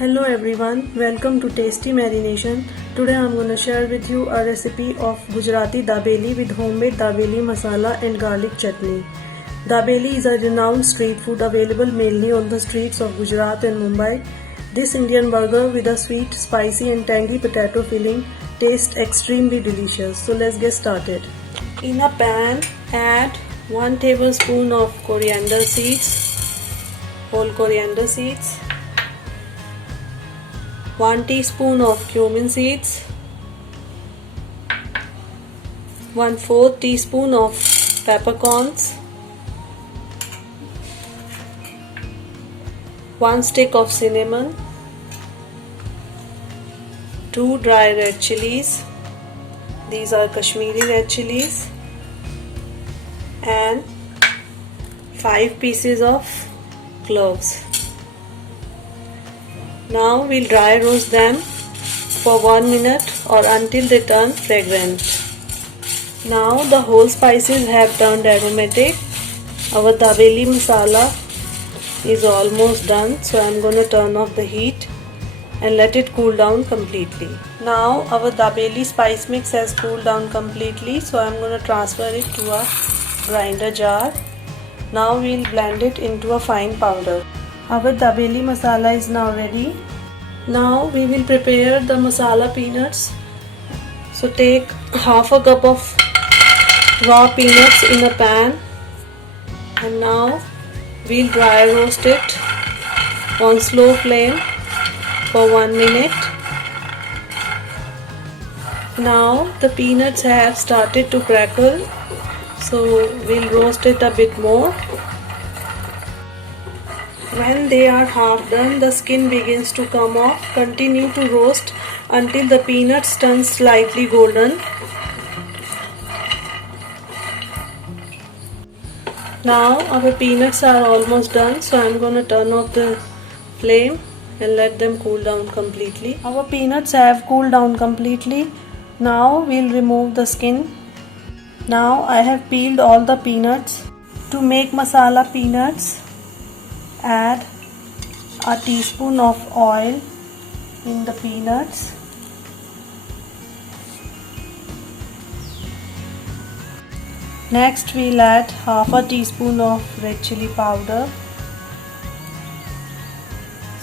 Hello everyone, welcome to Tasty Marination. Today I'm going to share with you a recipe of Gujarati dabeli with homemade dabeli masala and garlic chutney. Dabeli is a renowned street food available mainly on the streets of Gujarat and Mumbai. This Indian burger with a sweet, spicy and tangy potato filling tastes extremely delicious. So let's get started. In a pan, add 1 tablespoon of coriander seeds, whole coriander seeds, 1 teaspoon of cumin seeds, 1/4 teaspoon of peppercorns, 1 stick of cinnamon, 2 dry red chilies, these are Kashmiri red chilies, and 5 pieces of cloves. Now we'll dry roast them for 1 minute or until they turn fragrant. Now the whole spices have turned aromatic. Our dabeli masala is almost done, so I'm going to turn off the heat and let it cool down completely. Now our dabeli spice mix has cooled down completely, so I'm going to transfer it to a grinder jar. Now we'll blend it into a fine powder. Our dabeli masala is now ready. Now we will prepare the masala peanuts. So take half a cup of raw peanuts in a pan, and now we'll dry roast it on slow flame for 1 minute. Now the peanuts have started to crackle, so we'll roast it a bit more. When they are half done, the skin begins to come off. Continue to roast until the peanuts turn slightly golden. Now our peanuts are almost done, so I'm going to turn off the flame and let them cool down completely. Our peanuts have cooled down completely. Now we'll remove the skin. Now I have peeled all the peanuts. To make masala peanuts, add a teaspoon of oil in the peanuts. Next we'll add half a teaspoon of red chili powder,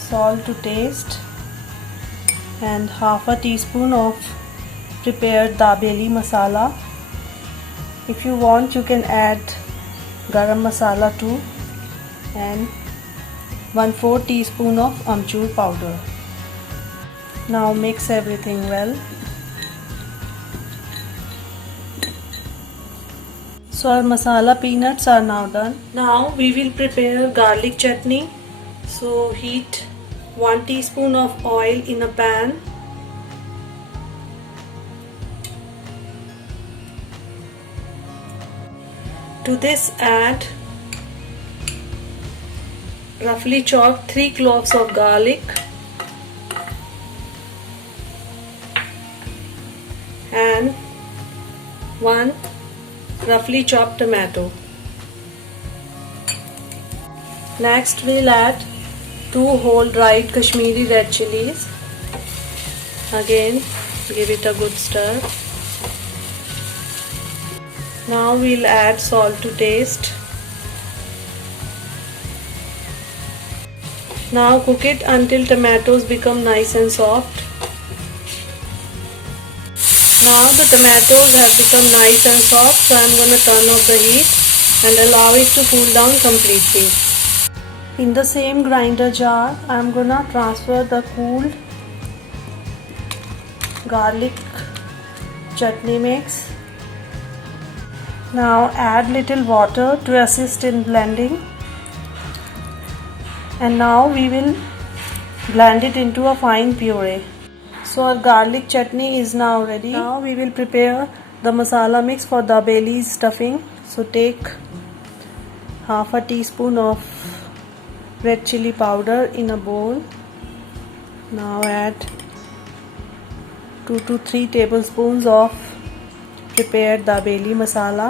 salt to taste, and half a teaspoon of prepared dabeli masala. If you want, you can add garam masala too, and 1/4 teaspoon of amchur powder. Now mix everything well. So our masala peanuts are now done. Now we will prepare garlic chutney. So heat 1 teaspoon of oil in a pan. To this add roughly chopped 3 cloves of garlic and 1 roughly chopped tomato. Next we'll add 2 whole dried Kashmiri red chilies. Again give it a good stir. Now we'll add salt to taste. Now cook it until tomatoes become nice and soft. Now the tomatoes have become nice and soft, so I'm going to turn off the heat and allow it to cool down completely. In the same grinder jar, I'm going to transfer the cooled garlic chutney mix. Now add little water to assist in blending. And now we will blend it into a fine puree. So our garlic chutney is now ready. Now we will prepare the masala mix for dabeli stuffing. So take half a teaspoon of red chili powder in a bowl. Now add 2 to 3 tablespoons of prepared dabeli masala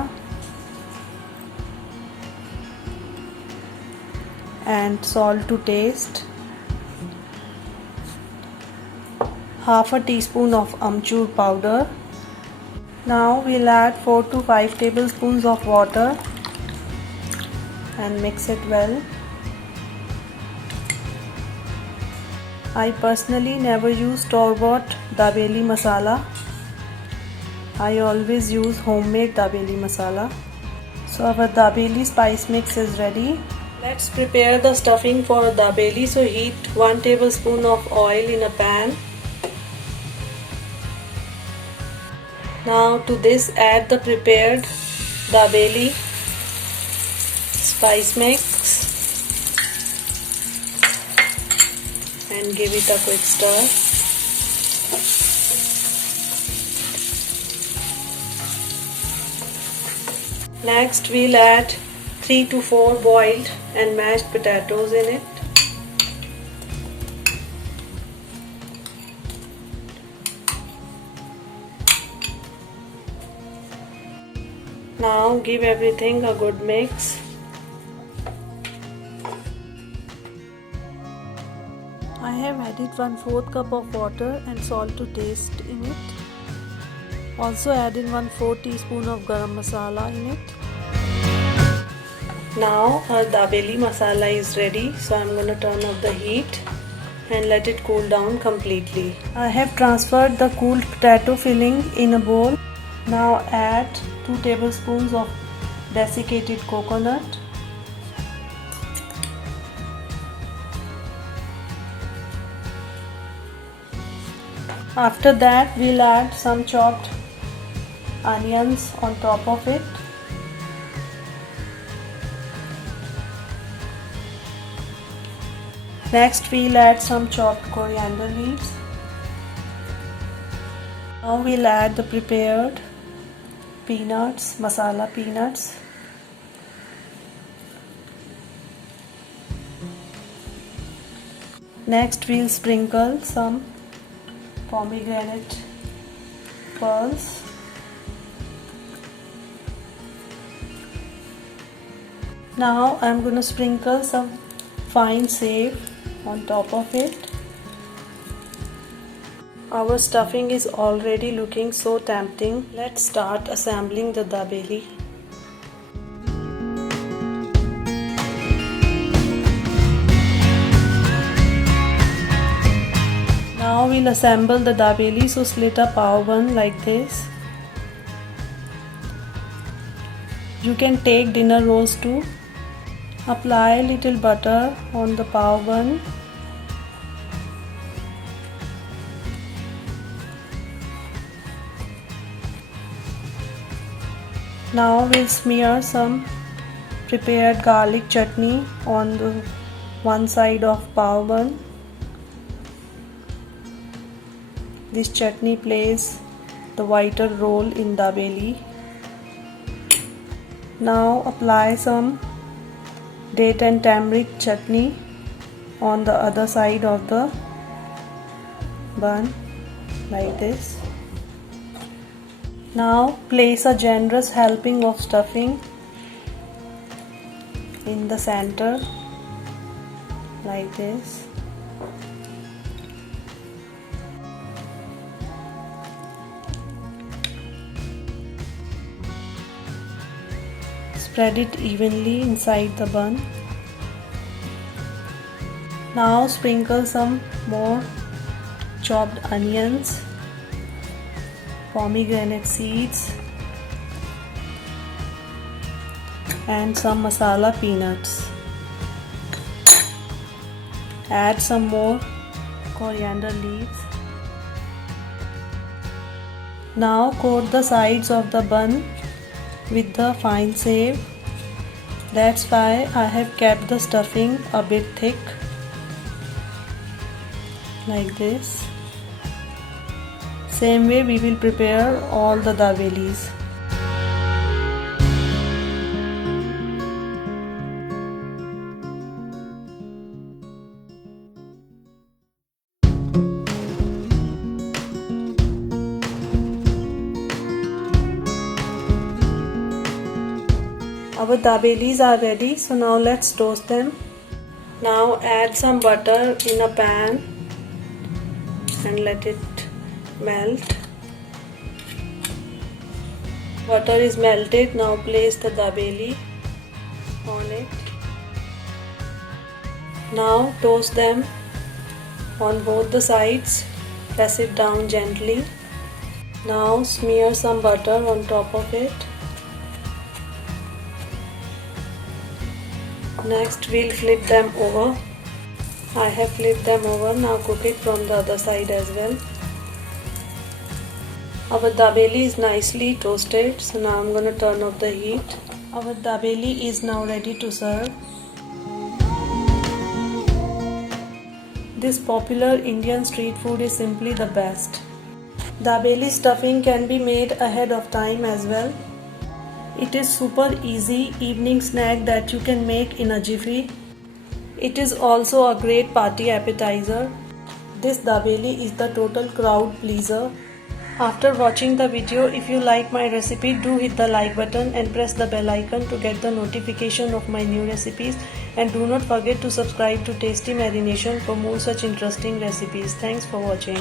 and salt to taste. half a teaspoon of amchur powder. Now we'll add 4 to 5 tablespoons of water and mix it well. I personally never use store-bought dabeli masala. I always use homemade dabeli masala. So our dabeli spice mix is ready. Let's prepare the stuffing for dabeli. So heat 1 tablespoon of oil in a pan. Now to this add the prepared dabeli spice mix and give it a quick stir. Next we'll add 3 to 4 boiled and mashed potatoes in it. Now give everything a good mix. I have added 1/4 cup of water and salt to taste in it. Also add in 1/4 teaspoon of garam masala in it. Now our dabeli masala is ready, so I'm going to turn off the heat and let it cool down completely. I have transferred the cooled potato filling in a bowl. Now add 2 tablespoons of desiccated coconut. After that we'll add some chopped onions on top of it. Next we'll add some chopped coriander leaves. Now we'll add the prepared peanuts, masala peanuts. Next we'll sprinkle some pomegranate pearls. Now I'm going to sprinkle some fine save on top of it. Our stuffing is already looking so tempting. Let's start assembling the dabeli. Now we'll assemble the dabeli. So slit a pav bun like this. You can take dinner rolls too. Apply little butter on the pav bun. Now we'll smear some prepared garlic chutney on the one side of pav bun. This chutney plays the vital role in dabeli. Now apply some date and turmeric chutney on the other side of the bun like this. Now place a generous helping of stuffing in the center like this. Spread it evenly inside the bun. Now sprinkle some more chopped onions, pomegranate seeds and some masala peanuts. Add some more coriander leaves. Now coat the sides of the bun with the fine save. That's why I have kept the stuffing a bit thick like this. Same way we will prepare all the dabelis. Our dabelis are ready, so now let's toast them. Now add some butter in a pan and let it melt. Butter is melted. Now place the dabeli on it. Now toast them on both the sides. Press it down gently. Now smear some butter on top of it. Next we'll flip them over. I have flipped them over. Now cook it from the other side as well. Our dabeli is nicely toasted, so now I'm going to turn off the heat. Our dabeli is now ready to serve. This popular Indian street food is simply the best. Dabeli stuffing can be made ahead of time as well. It is super easy evening snack that you can make in a jiffy. It is also a great party appetizer. This dabeli is the total crowd pleaser. After watching the video, if you like my recipe, do hit the like button and press the bell icon to get the notification of my new recipes, and do not forget to subscribe to Tasty Marination for more such interesting recipes. Thanks for watching.